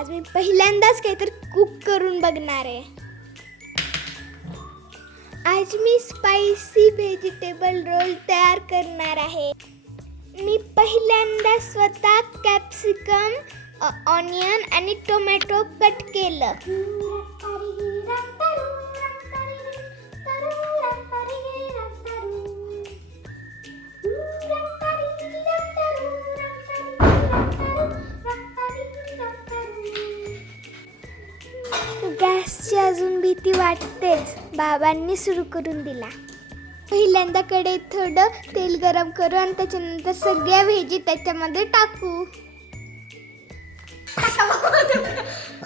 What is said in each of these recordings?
आज मी पहिल्यांदाच काहीतरी कुक करून बघणार आहे. आज मी स्पायसी व्हेजिटेबल रोल तयार करणार आहे. मी पहिल्यांदा स्वतः कॅप्सिकम, ऑनियन आणि टोमॅटो कट केलं. गॅसची अजून भीती वाटतेच. बाबांनी सुरू करून दिला. पहिल्यांदा कढईत थोडं तेल गरम करू आणि त्याच्यानंतर सगळ्या व्हेजी त्याच्यामध्ये टाकू.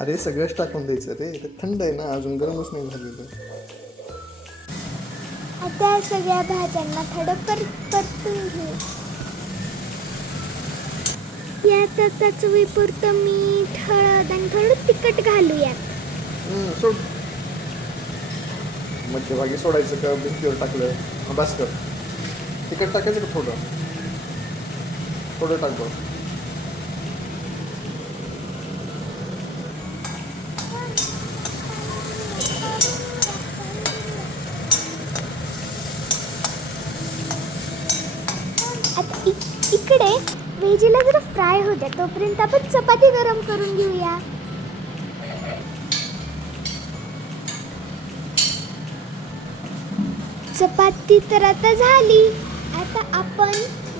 अरे सगळंच टाकून द्यायचं रे, ते थंड आहे ना, अजून गरमच नाही झालेलं. आता सगळ्या भाज्यांना थोडं परतून घेऊ. यात आता चवीपुरतं मीठ, हळद आणि थोडं तिखट घालूयात. सोड, मध्यभागी सोडायचं का भिंतीवर टाकलं बस कर. तिखट टाकायचं का थोडं थोडं टाक बघ. आता इकडे व्हेजीला जरा फ्राय होऊ द्या, तोपर्यंत आपण चपाती गरम करून घेऊया. चपाती तर आता झाली. आता आपण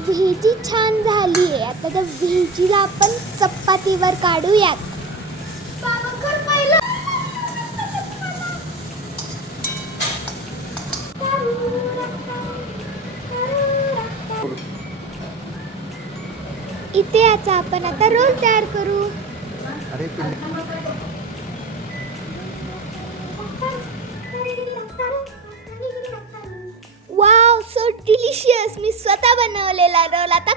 व्हेजी छान झाली आहे. आता त्या व्हेजीला आपण चपातीवर काढूयात. इथे याचा आपण आता रोल तयार करू. अरे वाव, सो डिलिशियस. मी स्वतः बनवलेला रोल आता